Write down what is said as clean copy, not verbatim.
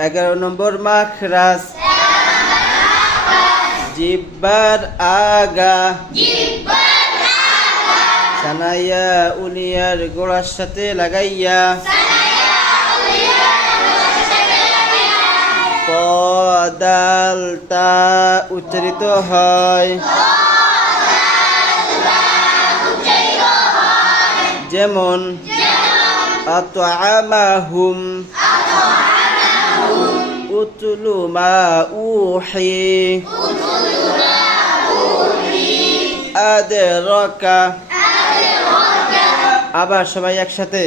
11 নম্বর মাখরাজ জিব্বার আগা সানায়া উলিয়ার গোড়ার সাথে লাগাইয়া দাল তা উচ্চারিত হয় যেমন আতআমাহুম উতলু মা উহি আদরাকা। আবার সবাই একসাথে